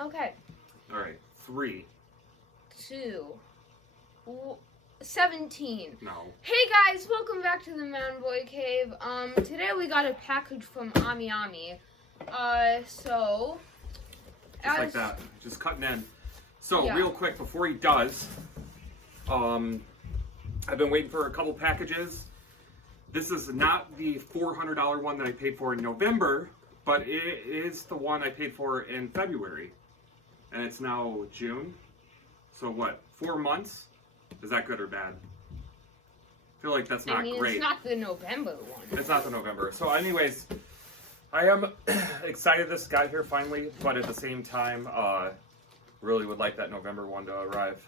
Okay. All right. 3. 2. 17. No. Hey guys, welcome back to the Man Boy Cave. Today we got a package from Ami Ami. So Just like that. Just cutting in. So real quick before he does, I've been waiting for a couple packages. This is not the $400 one that I paid for in November, but it is the one I paid for in February. And it's now June. So what, 4 months? Is that good or bad? I feel like that's not great. It's not the November one. It's not the November. So anyways, I am excited this got here finally, but at the same time, really would like that November one to arrive.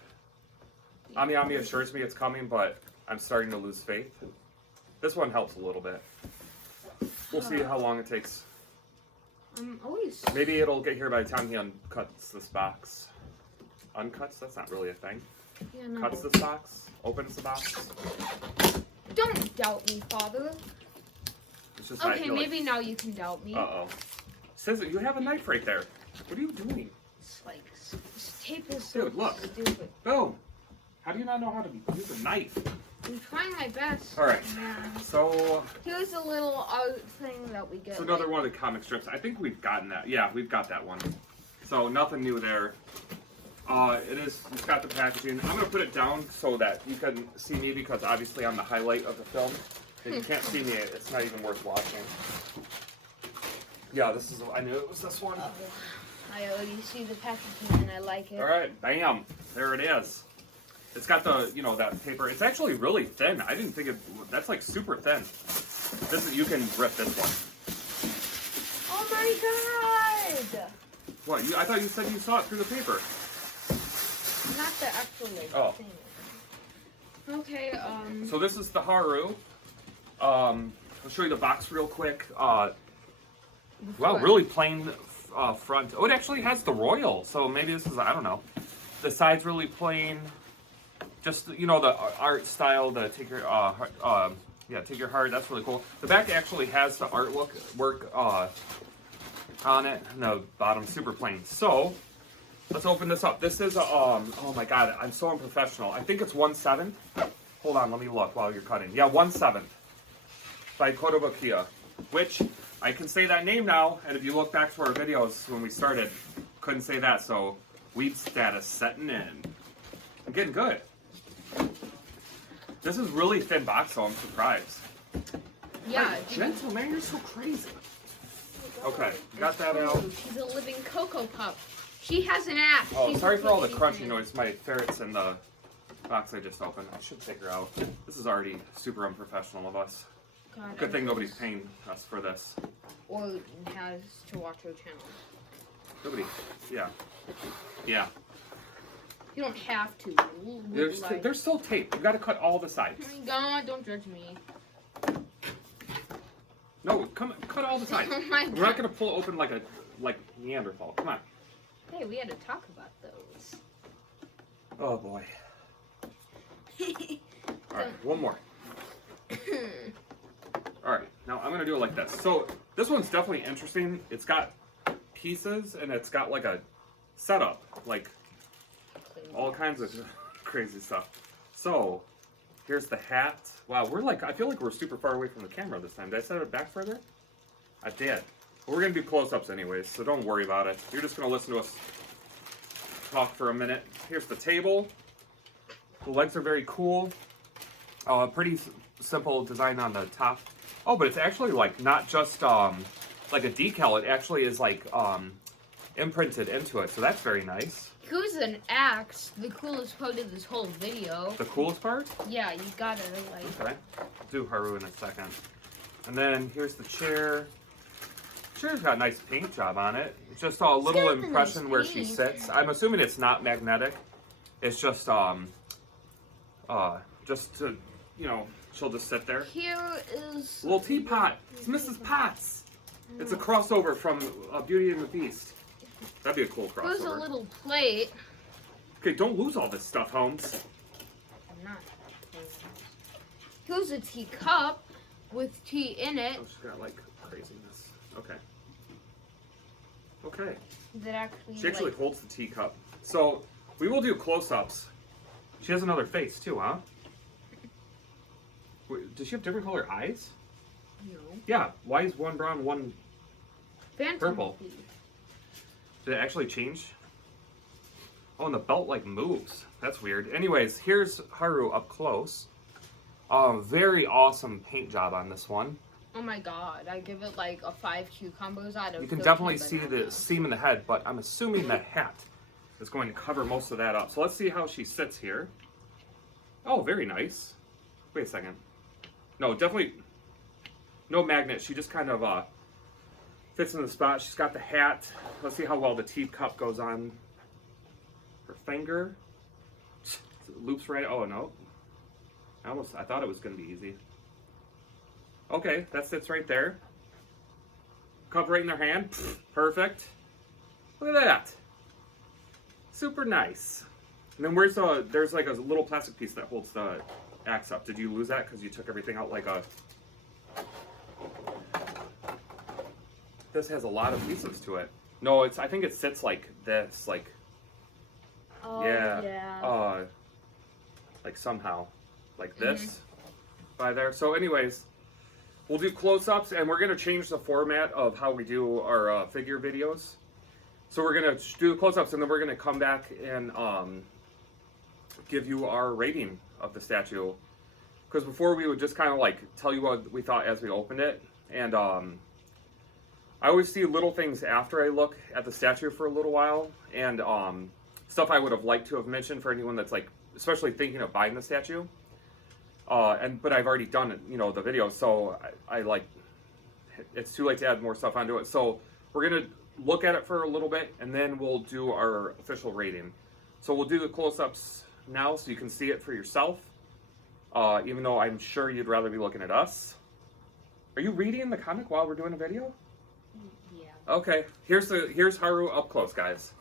Ami Ami assures me it's coming, but I'm starting to lose faith. This one helps a little bit. We'll see how long it takes. Maybe it'll get here by the time he uncuts this box. Uncuts? That's not really a thing. Yeah, no. Cuts this box. Opens the box. Don't doubt me, Father. It's just okay, maybe now you can doubt me. Uh-oh. Scissor, you have a knife right there. What are you doing? It's like, this tape is so Dude, look. stupid. Boom. How do you not know how to use a knife? I'm trying my best. Alright, man. so... Here's a little art thing that we get. It's another one of the comic strips. I think we've gotten that. Yeah, we've got that one. So, nothing new there. It's got the packaging. I'm going to put it down so that you can see me because obviously I'm the highlight of the film. If you can't see me, it's not even worth watching. Yeah, this is, I knew it was this one. I already see the packaging and I like it. Alright, bam. There it is. It's got the, that paper. It's actually really thin. I didn't think that's like super thin. You can rip this one. Oh my god! What, I thought you said you saw it through the paper. Not the actual thing. Okay, So this is the Haru. I'll show you the box real quick. Wow, really plain front. Oh, it actually has the royal. So maybe this is, I don't know. The side's really plain. Just, the art style, the take your heart, that's really cool. The back actually has the artwork on it, and the bottom's super plain. So, let's open this up. This is, oh my god, I'm so unprofessional. I think it's 1/7. Hold on, let me look while you're cutting. Yeah, 1/7 by Kotobukiya, which I can say that name now, and if you look back to our videos when we started, couldn't say that, so weed status setting in. I'm getting good. This is really thin box, so I'm surprised. Yeah. Like, gentle, man, you're so crazy. Okay, got that out. She's a living Cocoa Pup. She has an app. Oh, sorry for all the crunchy noise. My ferret's in the box I just opened. I should take her out. This is already super unprofessional of us. God, Good thing nobody's paying us for this. Or has to watch our channel. Nobody. Yeah. Yeah. You don't have to. There's still tape. You gotta cut all the sides. Oh my god, don't judge me. No, cut all the sides. Oh my god. We're not gonna pull open like Neanderthal. Come on. Hey, we had to talk about those. Oh boy. Alright, one more. Alright, now I'm gonna do it like this. So this one's definitely interesting. It's got pieces and it's got like a setup, like all kinds of crazy stuff. So here's the hat. Wow, I feel like we're super far away from the camera this time. Did I set it back further? I did. But we're gonna do close-ups anyways, so don't worry about it. You're just gonna listen to us talk for a minute. Here's the table. The legs are very cool. Pretty simple design on the top. Oh, but it's actually like not just like a decal. It actually is like imprinted into it, so that's very nice. Here's an axe, the coolest part of this whole video. The coolest part? Yeah, you gotta like... Okay, I'll do Haru in a second. And then here's the chair. The chair's got a nice paint job on it. It's just a little impression nice where she sits. I'm assuming it's not magnetic. It's just to, she'll just sit there. Here is... A little teapot. It's Mrs. Potts. It's a crossover from Beauty and the Beast. That'd be a cool crossover. Here's a little plate. Okay, don't lose all this stuff, Holmes. I'm not. Here's a teacup with tea in it. Oh, she's got like craziness. Okay. Okay. that actually. She actually holds the teacup. So we will do close-ups. She has another face too, huh? Wait, does she have different color eyes? No. Yeah. Why is one brown, one Phantom purple? Thief. Did it actually change? Oh, and the belt like moves. That's weird. Anyways, here's Haru up close. Very awesome paint job on this one. Oh my god, I give it like a 5 cucumbers out of. You can 13 definitely see the bananas. seam in the head, but I'm assuming the hat is going to cover most of that up. So let's see how she sits here. Oh, very nice. Wait a second. No, definitely no magnet. She just kind of fits in the spot. She's got the hat. Let's see how well the teacup goes on her finger. It loops right. Oh no. I thought it was going to be easy. Okay, that sits right there. Cup right in their hand. Perfect. Look at that. Super nice. And then there's like a little plastic piece that holds the axe up. Did you lose that because you took everything out like a... This has a lot of pieces to it. No, I think it sits like this, like... Oh, yeah. Like somehow. Like this. By there. So anyways... We'll do close-ups, and we're going to change the format of how we do our figure videos. So we're going to do close-ups, and then we're going to come back and give you our rating of the statue. Because before we would just kind of like tell you what we thought as we opened it. And I always see little things after I look at the statue for a little while. And stuff I would have liked to have mentioned for anyone that's like, especially thinking of buying the statue. But I've already done it, the video, so I like, it's too late to add more stuff onto it. So we're going to look at it for a little bit, and then we'll do our official rating. So we'll do the close-ups now so you can see it for yourself, even though I'm sure you'd rather be looking at us. Are you reading the comic while we're doing a video? Yeah. Okay, here's Haru up close, guys.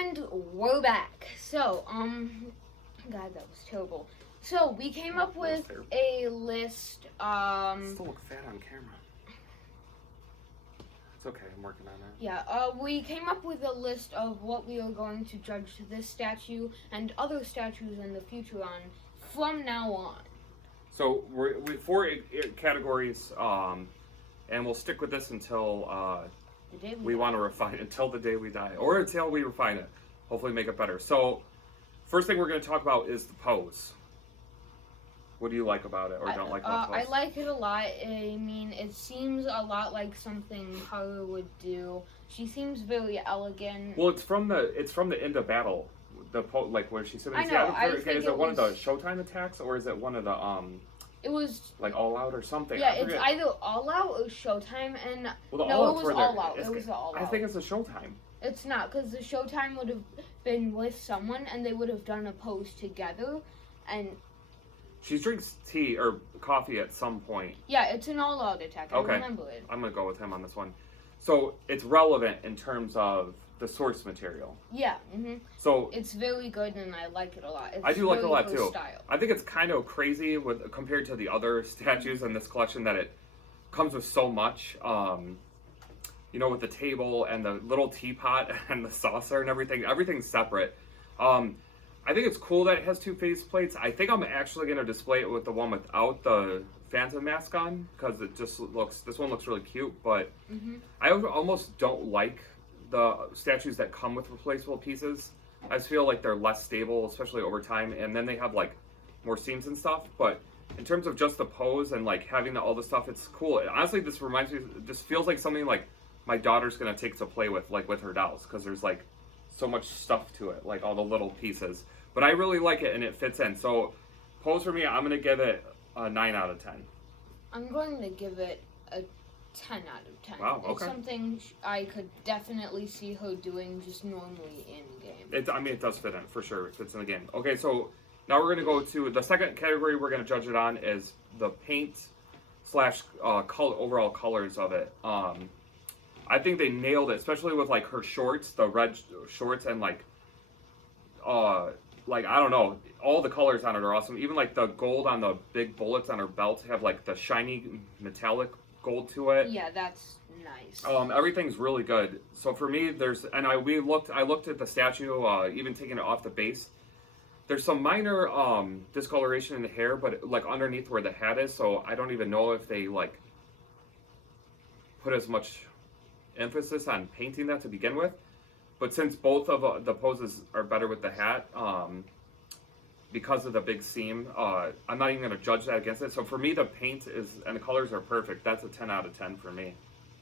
And we're back. So, God, that was terrible. So, we came up with a list, Still look fat on camera. It's okay, I'm working on it. Yeah, we came up with a list of what we are going to judge this statue and other statues in the future on from now on. So, we 4 categories, and we'll stick with this until, we want to refine it until the day we die, or until we refine it. Hopefully make it better. So, first thing we're going to talk about is the pose. What do you like about it, or don't like about the pose? I like it a lot. I mean, it seems a lot like something Haru would do. She seems very elegant. Well, it's from the end of battle. Like where she's sitting. I know. Is it one of the Showtime attacks, or is it one of the It was like All Out or something. Yeah, it's either All Out or Showtime, and well, no, it was All Out. It was All Out. I think it's a Showtime. It's not, because the Showtime would have been with someone, and they would have done a pose together, and She drinks tea or coffee at some point. Yeah, it's an all-out attack. I remember it. I'm going to go with him on this one. So it's relevant in terms of the source material. Yeah. So it's very good, and I like it a lot. It's I do like it a lot too. Style. I think it's kind of crazy compared to the other statues in this collection that it comes with so much. You know, with the table and the little teapot and the saucer and everything. Everything's separate. I think it's cool that it has two face plates. I think I'm actually going to display it with the one without the Phantom mask on, because it just looks, this one looks really cute, but I almost don't like the statues that come with replaceable pieces. I just feel like they're less stable, especially over time, and then they have like more seams and stuff, but in terms of just the pose and like having all the stuff, it's cool. Honestly, this reminds me, it just feels like something like my daughter's going to take to play with, like with her dolls, because there's like so much stuff to it, like all the little pieces. But I really like it, and it fits in. So, pose for me, I'm going to give it a 9 out of 10. I'm going to give it a 10 out of 10. Wow, okay. It's something I could definitely see her doing just normally in-game. I mean, it does fit in, for sure. It fits in the game. Okay, so now we're going to go to the second category we're going to judge it on is the paint / overall colors of it. I think they nailed it, especially with like her shorts, the red shorts, and like I don't know, all the colors on it are awesome. Even like the gold on the big bullets on her belt have like the shiny metallic gold to it. Yeah, that's nice. Everything's really good. So for me, I looked at the statue, even taking it off the base. There's some minor discoloration in the hair, but like underneath where the hat is, so I don't even know if they like put as much emphasis on painting that to begin with. But since both of the poses are better with the hat, because of the big seam, I'm not even going to judge that against it. So for me, the paint and the colors are perfect. That's a 10 out of 10 for me.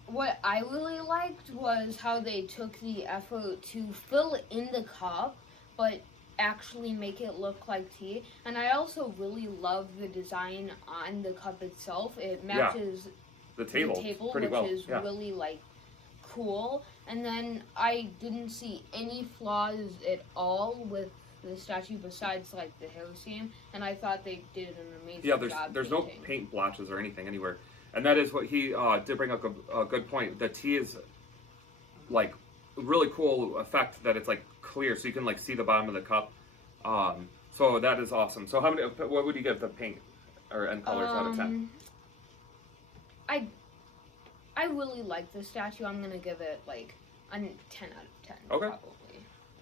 What I really liked was how they took the effort to fill in the cup, but actually make it look like tea. And I also really love the design on the cup itself. It matches the table pretty which well. Is really like cool. And then I didn't see any flaws at all with the statue besides like the hair seam, and I thought they did an amazing job. There's no paint blotches or anything anywhere, and that is what he did bring up a good point. The tea is like a really cool effect that it's like clear, so you can like see the bottom of the cup. So that is awesome. So what would you give the paint and colors out of 10? I really like this statue. I'm gonna give it like a 10 out of 10. Okay. Probably.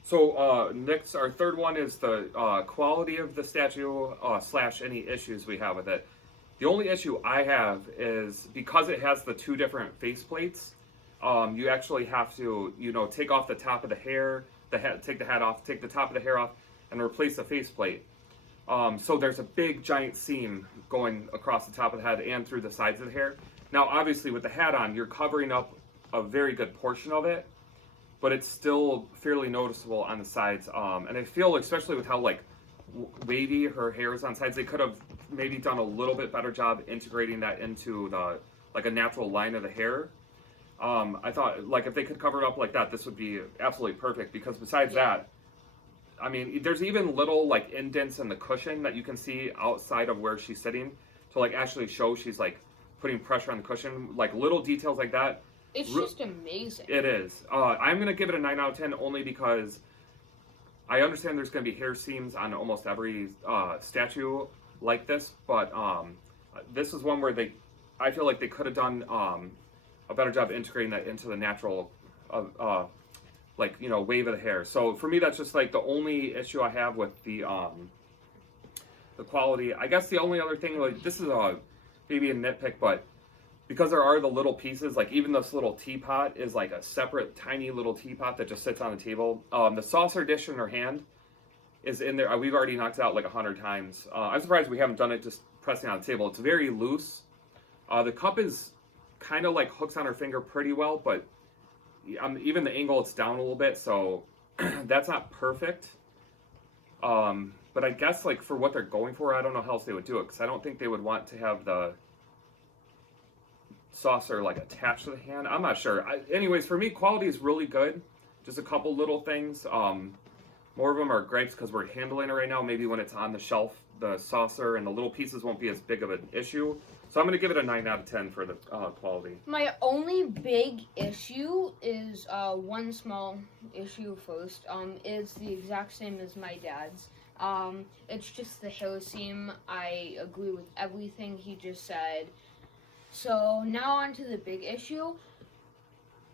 So next, our third one is the quality of the statue / any issues we have with it. The only issue I have is because it has the two different face plates. You actually have to, take off the top of the hair, take the hat off, take the top of the hair off, and replace the faceplate. So there's a big giant seam going across the top of the head and through the sides of the hair. Now, obviously, with the hat on, you're covering up a very good portion of it, but it's still fairly noticeable on the sides. And I feel, especially with how like wavy her hair is on sides, they could have maybe done a little bit better job integrating that into the like a natural line of the hair. I thought like if they could cover it up like that, this would be absolutely perfect, because besides that, I mean, there's even little like indents in the cushion that you can see outside of where she's sitting to like actually show she's like putting pressure on the cushion, like little details like that. It's just amazing. It is. I'm going to give it a 9 out of 10 only because I understand there's going to be hair seams on almost every statue like this, but this is one where I feel like they could have done a better job integrating that into the natural wave of the hair. So for me, that's just like the only issue I have with the quality. I guess the only other thing, like this is maybe a nitpick, but because there are the little pieces, like even this little teapot is like a separate tiny little teapot that just sits on the table. The saucer dish in her hand is in there. We've already knocked it out like 100 times. I'm surprised we haven't done it just pressing on the table. It's very loose. The cup is kind of like hooks on her finger pretty well, but even the angle it's down a little bit, so that's not perfect. But I guess like for what they're going for, I don't know how else they would do it, because I don't think they would want to have the saucer like attached to the hand. I'm not sure. Anyways, for me, quality is really good. Just a couple little things. More of them are gripes because we're handling it right now. Maybe when it's on the shelf, the saucer and the little pieces won't be as big of an issue. So I'm going to give it a 9 out of 10 for the quality. My only big issue is one small issue first. Is the exact same as my dad's. It's just the hair seam. I agree with everything he just said. So now on to the big issue.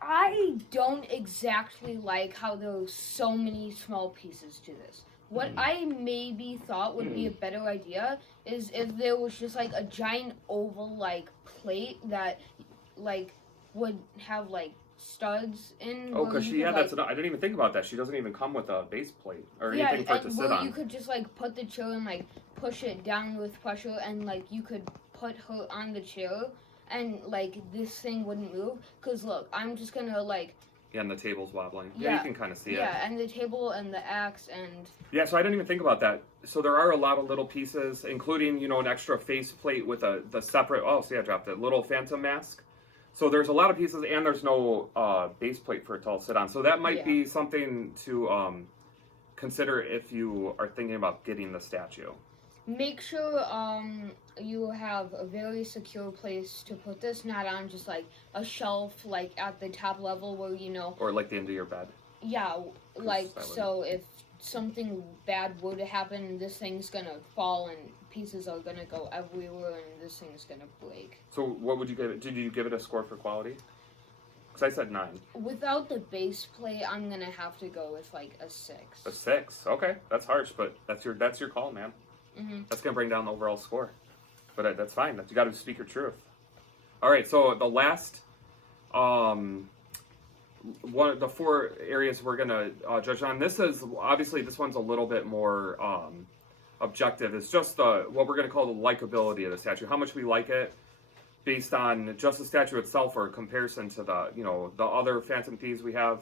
I don't exactly like how there's so many small pieces to this. What I maybe thought would be a better idea is if there was just like a giant oval like plate that like would have like studs in. Oh, because I didn't even think about that. She doesn't even come with a base plate or anything for it to sit on. You could just like put the chair and like push it down with pressure, and like you could put her on the chair, and like this thing wouldn't move. Cause look, I'm just gonna like. Yeah, and the table's wobbling. Yeah, you can kind of see it. Yeah, and the table and the axe and... Yeah, so I didn't even think about that. So there are a lot of little pieces, including, an extra face plate with the separate... Oh, see, I dropped it. Little phantom mask. So there's a lot of pieces, and there's no base plate for it to all sit on. So that might be something to consider if you are thinking about getting the statue. Make sure you have a very secure place to put this, not on just like a shelf like at the top level where or like the end of your bed. Yeah, like so if something bad were to happen, this thing's gonna fall and pieces are gonna go everywhere and this thing's gonna break. So what would you give it? Did you give it a score for quality? Because I said 9. Without the base plate, I'm gonna have to go with like a 6. A 6? Okay, that's harsh, but that's your call, man. Mm-hmm. That's going to bring down the overall score. But that's fine. You got to speak your truth. All right, so the last one of the 4 areas we're going to judge on, this one's a little bit more objective. It's just what we're going to call the likability of the statue. How much we like it based on just the statue itself or comparison to the other Phantom Thieves we have.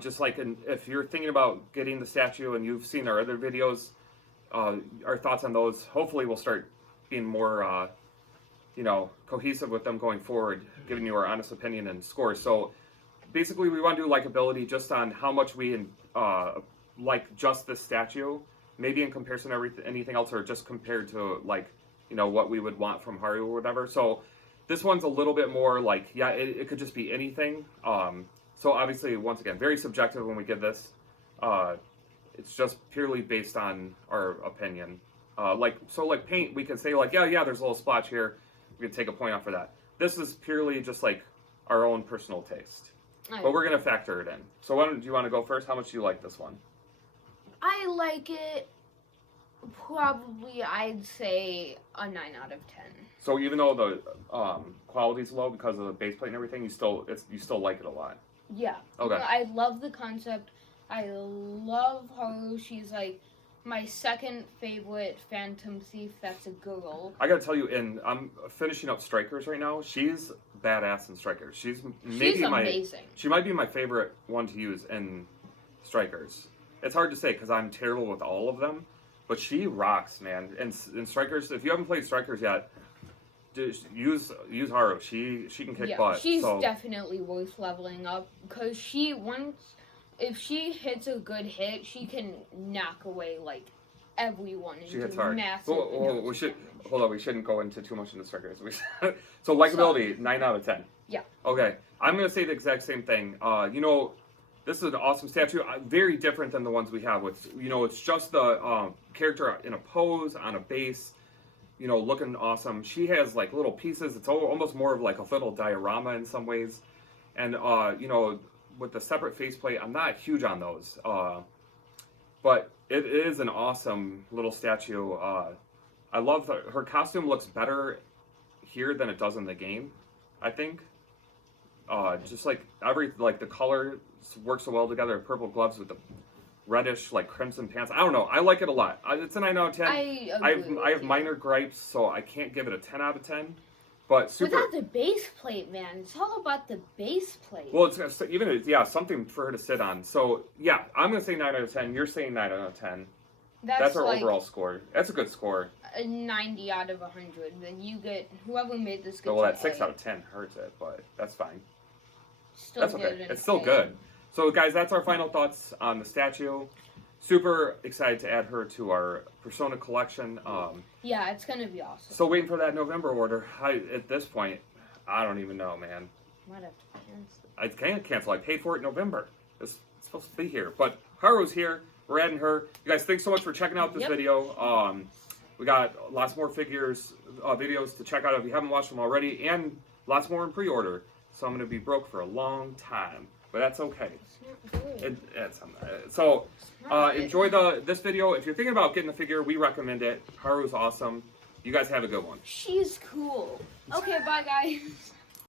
Just like if you're thinking about getting the statue and you've seen our other videos, our thoughts on those hopefully will start being more cohesive with them going forward, giving you our honest opinion and scores. So basically we want to do likability just on how much we like just this statue, maybe in comparison to anything else, or just compared to what we would want from Haru or whatever. So this one's a little bit more like, it could just be anything. So obviously, once again, very subjective when we give this. It's just purely based on our opinion. Like paint, we can say there's a little splotch here. We can take a point off for that. This is purely just like our own personal taste. But we're going to factor it in. So do you want to go first? How much do you like this one? I like it probably, I'd say, a 9 out of 10. So even though the quality's low because of the base plate and everything, you still like it a lot? Yeah. Okay. I love the concept. I love Haru. She's like my second favorite Phantom Thief that's a girl. I gotta tell you, I'm finishing up Strikers right now. She's badass in Strikers. She's amazing. She might be my favorite one to use in Strikers. It's hard to say because I'm terrible with all of them, but she rocks, man. And in Strikers, if you haven't played Strikers yet, use Haru. She can kick butt. She's definitely worth leveling up because if she hits a good hit, she can knock away like everyone. She hits hard. Well, we shouldn't go into too much into Strikers. So likability, 9 out of 10. Yeah. Okay, I'm gonna say the exact same thing. This is an awesome statue. Very different than the ones we have. With it's just the character in a pose on a base. Looking awesome. She has like little pieces. It's almost more of like a little diorama in some ways. And with the separate faceplate, I'm not huge on those. But it is an awesome little statue. I love her costume. Looks better here than it does in the game, I think. Just like the color works so well together. Purple gloves with the reddish crimson pants. I don't know. I like it a lot. It's a 9 out of 10. I have minor gripes, so I can't give it a 10 out of 10. But without the base plate, man, it's all about the base plate. Well, it's something for her to sit on. So yeah, I'm gonna say 9 out of 10. You're saying 9 out of 10. That's our overall score. That's a good score. A 90 out of 100. Then you get whoever made this. Gets that 6 out of 10 hurts it, but that's fine. That's okay. It's still good. So guys, that's our final thoughts on the statue. super excited to add her to our Persona collection. Yeah, it's gonna be awesome. Still waiting for that November order. At this point, I don't even know, man. Might have to cancel. I can't cancel. I paid for it in November. It's supposed to be here. But Haru's here. We're adding her. You guys, thanks so much for checking out this video. We got lots more figures, videos to check out if you haven't watched them already, and lots more in pre-order. So I'm going to be broke for a long time. But that's okay. So enjoy this video. If you're thinking about getting a figure, we recommend it. Haru's awesome. You guys have a good one. She's cool. Okay, bye guys.